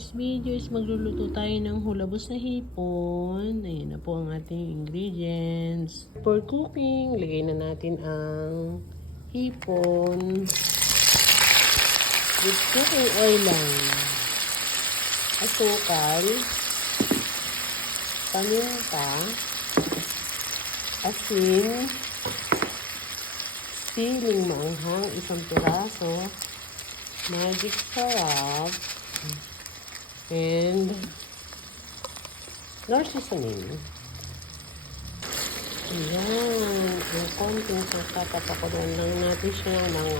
today's video is magluluto tayo ng hulabos na hipon. Ayan na po ang ating ingredients. For cooking, lagay na natin ang hipon. With cooking oil lang. Asukal, paminta, asin, siling maanghang, isang piraso, magic sarap, and nor seasoning. Ayan. Ang konting sasatapakulan lang natin siya ng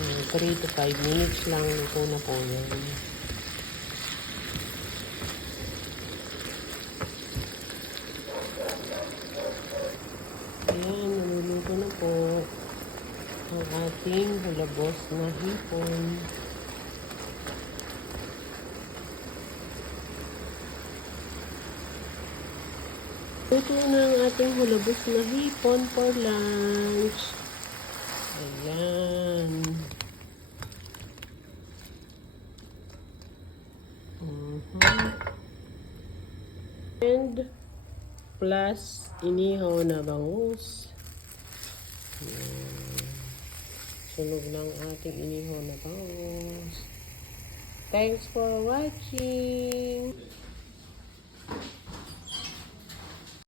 mga 3 to 5 minutes lang. Ito na po yan. Ayan. Naluluto na po ang ating hulabos na hipon. Luto na ang ating hulabos na hipon for lunch. Ayan. And plus inihaw na bangus. Ayan. Sunog ng ating inihaw na bangus. Thanks for watching.